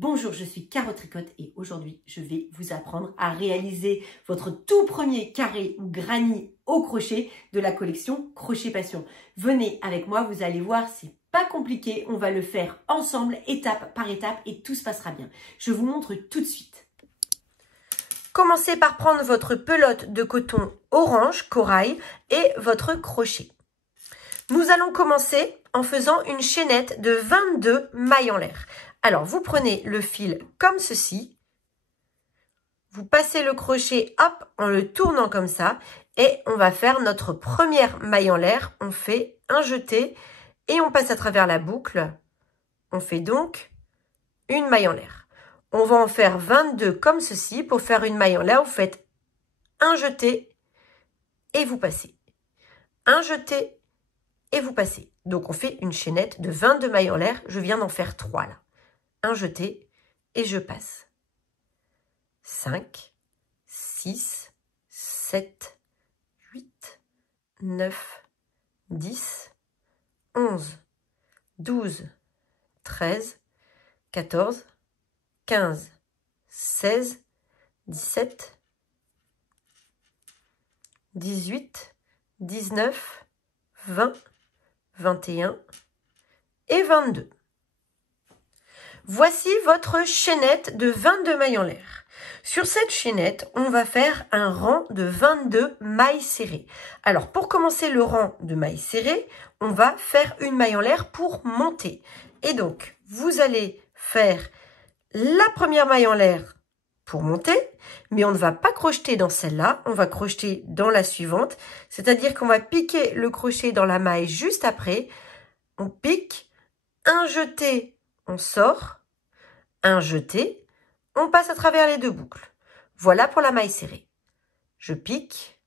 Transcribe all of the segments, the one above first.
Bonjour, je suis Caro Tricotte et aujourd'hui, je vais vous apprendre à réaliser votre tout premier carré ou granny au crochet de la collection Crochet Passion. Venez avec moi, vous allez voir, c'est pas compliqué, on va le faire ensemble, étape par étape et tout se passera bien. Je vous montre tout de suite. Commencez par prendre votre pelote de coton orange, corail et votre crochet. Nous allons commencer en faisant une chaînette de 22 mailles en l'air. Alors, vous prenez le fil comme ceci, vous passez le crochet, hop, en le tournant comme ça, et on va faire notre première maille en l'air. On fait un jeté et on passe à travers la boucle. On fait donc une maille en l'air. On va en faire 22 comme ceci. Pour faire une maille en l'air, vous faites un jeté et vous passez. Un jeté et vous passez. Donc, on fait une chaînette de 22 mailles en l'air. Je viens d'en faire 3 là. Un jeté et je passe. 5, 6, 7, 8, 9, 10, 11, 12, 13, 14, 15, 16, 17, 18, 19, 20, 21 et 22. Voici votre chaînette de 22 mailles en l'air. Sur cette chaînette, on va faire un rang de 22 mailles serrées. Alors, pour commencer le rang de mailles serrées, on va faire une maille en l'air pour monter. Et donc, vous allez faire la première maille en l'air pour monter, mais on ne va pas crocheter dans celle-là, on va crocheter dans la suivante. C'est-à-dire qu'on va piquer le crochet dans la maille juste après. On pique, un jeté, on sort, un jeté, on passe à travers les deux boucles. Voilà pour la maille serrée. Je pique,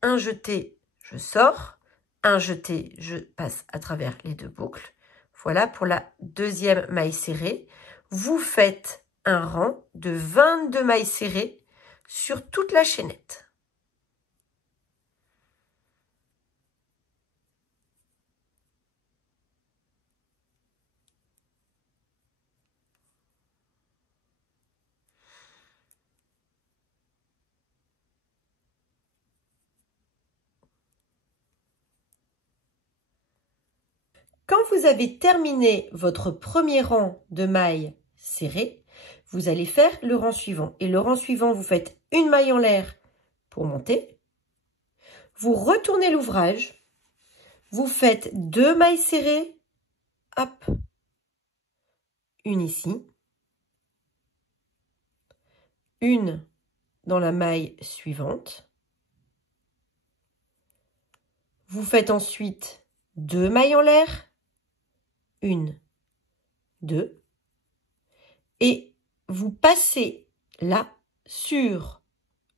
un jeté, je sors, un jeté, je passe à travers les deux boucles. Voilà pour la deuxième maille serrée. Vous faites un rang de 22 mailles serrées sur toute la chaînette. Quand vous avez terminé votre premier rang de mailles serrées, vous allez faire le rang suivant. Et le rang suivant, vous faites une maille en l'air pour monter. Vous retournez l'ouvrage. Vous faites 2 mailles serrées. Hop. Une ici. Une dans la maille suivante. Vous faites ensuite 2 mailles en l'air. 1, 2. Et vous passez là sur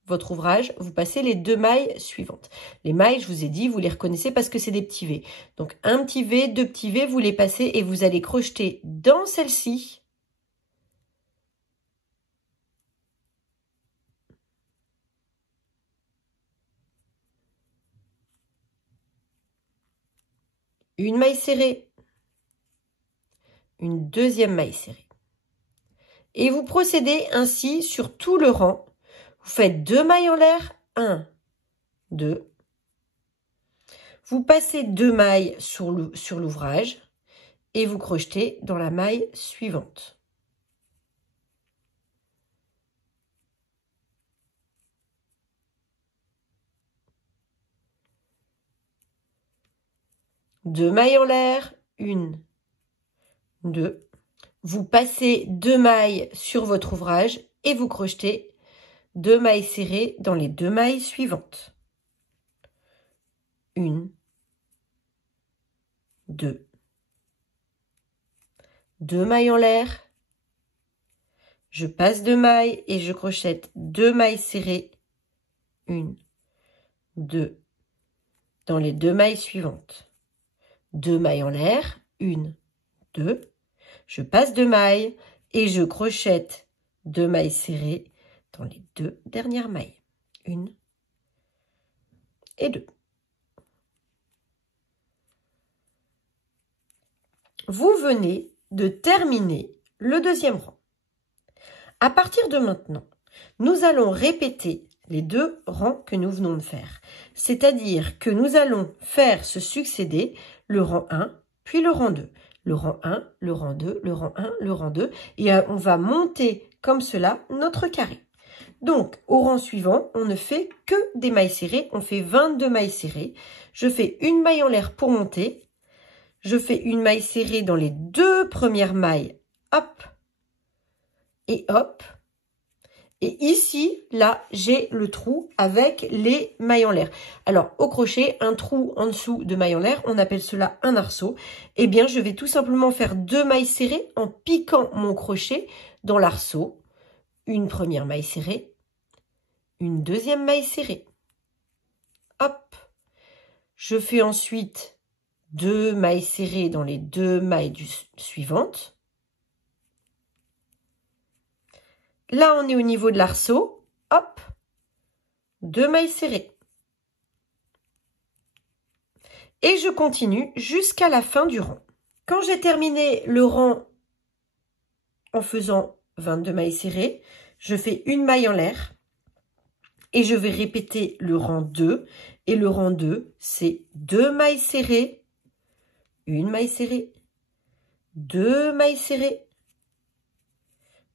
votre ouvrage, vous passez les 2 mailles suivantes. Les mailles, je vous ai dit, vous les reconnaissez parce que c'est des petits V. Donc un petit V, 2 petits V, vous les passez et vous allez crocheter dans celle-ci. Une maille serrée. Une deuxième maille serrée. Et vous procédez ainsi sur tout le rang. Vous faites 2 mailles en l'air, 1, 2. Vous passez 2 mailles sur l'ouvrage et vous crochetez dans la maille suivante. Deux mailles en l'air, 1, 2. Vous passez 2 mailles sur votre ouvrage et vous crochetez 2 mailles serrées dans les 2 mailles suivantes. 1, 2. 2 mailles en l'air. Je passe 2 mailles et je crochette 2 mailles serrées. 1, 2. Dans les 2 mailles suivantes. 2 mailles en l'air. 1, 2. Je passe 2 mailles et je crochette 2 mailles serrées dans les 2 dernières mailles. 1 et 2. vous venez de terminer le deuxième rang. À partir de maintenant, nous allons répéter les 2 rangs que nous venons de faire. C'est-à-dire que nous allons faire se succéder le rang 1, puis le rang 2. Le rang 1, le rang 2, le rang 1, le rang 2. Et on va monter comme cela notre carré. Donc, au rang suivant, on ne fait que des mailles serrées. On fait 22 mailles serrées. Je fais une maille en l'air pour monter. Je fais une maille serrée dans les 2 premières mailles. Hop. Et hop. Et ici, là, j'ai le trou avec les mailles en l'air. Alors, au crochet, un trou en dessous de mailles en l'air, on appelle cela un arceau. Eh bien, je vais tout simplement faire 2 mailles serrées en piquant mon crochet dans l'arceau. Une première maille serrée, une deuxième maille serrée. Hop. Je fais ensuite 2 mailles serrées dans les 2 mailles suivantes. Là, on est au niveau de l'arceau. Hop, 2 mailles serrées. Et je continue jusqu'à la fin du rang. Quand j'ai terminé le rang en faisant 22 mailles serrées, je fais une maille en l'air et je vais répéter le rang 2. Et le rang 2, c'est 2 mailles serrées, une maille serrée, 2 mailles serrées.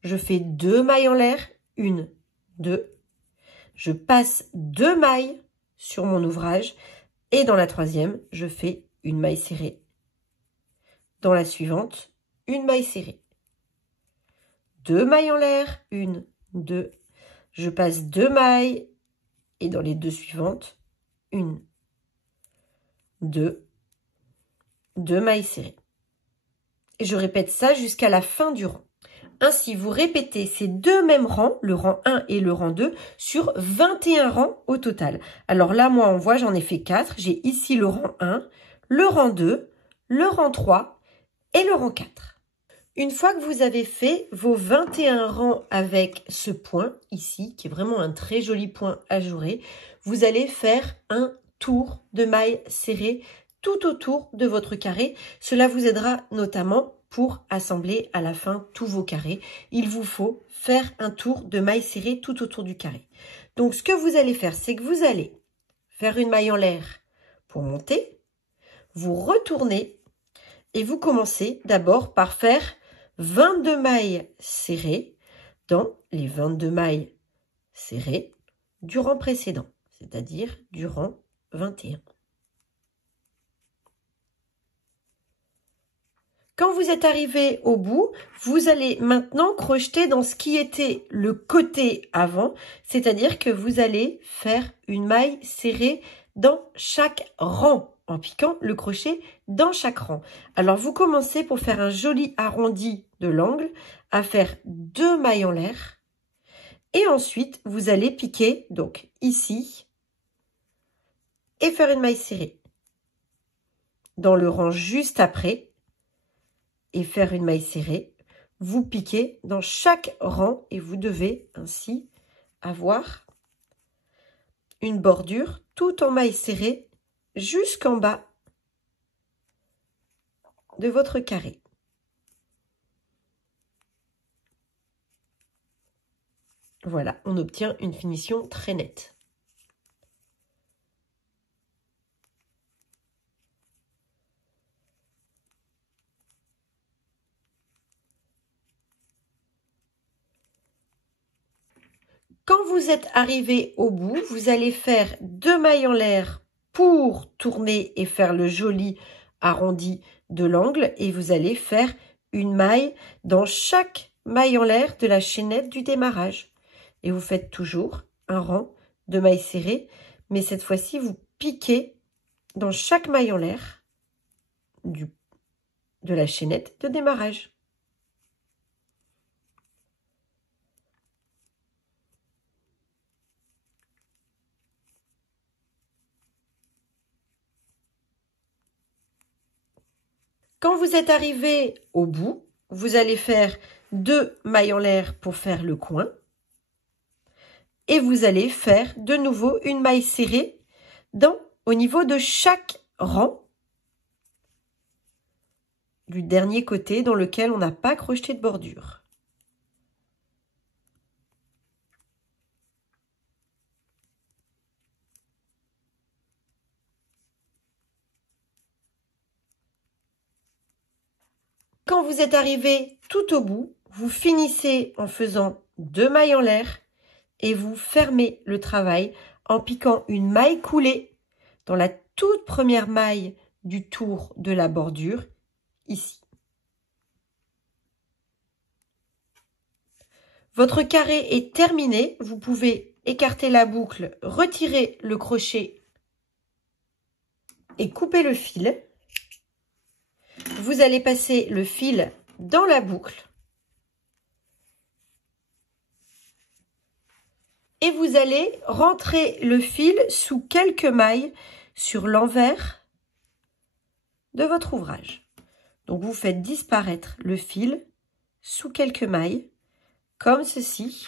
Je fais 2 mailles en l'air, 1, 2. Je passe 2 mailles sur mon ouvrage et dans la troisième, je fais une maille serrée. Dans la suivante, une maille serrée. 2 mailles en l'air, 1, 2. Je passe 2 mailles et dans les 2 suivantes, 1, 2, 2 mailles serrées. Et je répète ça jusqu'à la fin du rang. Ainsi, vous répétez ces 2 mêmes rangs, le rang 1 et le rang 2, sur 21 rangs au total. Alors là, moi, on voit, j'en ai fait 4. J'ai ici le rang 1, le rang 2, le rang 3 et le rang 4. Une fois que vous avez fait vos 21 rangs avec ce point ici, qui est vraiment un très joli point ajouré, vous allez faire un tour de mailles serrées tout autour de votre carré. Cela vous aidera notamment pour assembler à la fin tous vos carrés. Il vous faut faire un tour de mailles serrées tout autour du carré. Donc, ce que vous allez faire, c'est que vous allez faire une maille en l'air pour monter, vous retournez et vous commencez d'abord par faire 22 mailles serrées dans les 22 mailles serrées du rang précédent, c'est-à-dire du rang 21. Quand vous êtes arrivé au bout, vous allez maintenant crocheter dans ce qui était le côté avant, c'est-à-dire que vous allez faire une maille serrée dans chaque rang, en piquant le crochet dans chaque rang. Alors, vous commencez pour faire un joli arrondi de l'angle à faire 2 mailles en l'air. Et ensuite, vous allez piquer, donc ici, et faire une maille serrée. Dans le rang juste après, et faire une maille serrée, vous piquez dans chaque rang et vous devez ainsi avoir une bordure tout en maille serrée jusqu'en bas de votre carré. Voilà, on obtient une finition très nette. Quand vous êtes arrivé au bout, vous allez faire 2 mailles en l'air pour tourner et faire le joli arrondi de l'angle et vous allez faire une maille dans chaque maille en l'air de la chaînette du démarrage. Et vous faites toujours un rang de mailles serrées, mais cette fois-ci, vous piquez dans chaque maille en l'air de la chaînette de démarrage. Quand vous êtes arrivé au bout, vous allez faire 2 mailles en l'air pour faire le coin. Et vous allez faire de nouveau une maille serrée au niveau de chaque rang du dernier côté dans lequel on n'a pas crocheté de bordure. Quand vous êtes arrivé tout au bout, vous finissez en faisant 2 mailles en l'air et vous fermez le travail en piquant une maille coulée dans la toute première maille du tour de la bordure, ici. Votre carré est terminé, vous pouvez écarter la boucle, retirer le crochet et couper le fil. Vous allez passer le fil dans la boucle et vous allez rentrer le fil sous quelques mailles sur l'envers de votre ouvrage. Donc vous faites disparaître le fil sous quelques mailles comme ceci.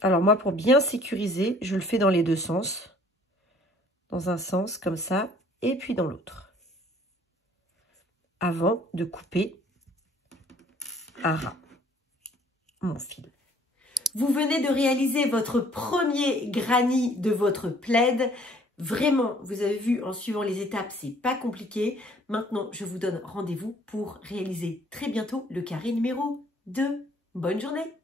Alors moi, pour bien sécuriser, je le fais dans les deux sens. Dans un sens comme ça et puis dans l'autre. Avant de couper à ras mon fil. Vous venez de réaliser votre premier granny de votre plaid. Vraiment, vous avez vu en suivant les étapes, c'est pas compliqué. Maintenant, je vous donne rendez-vous pour réaliser très bientôt le carré numéro 2. Bonne journée!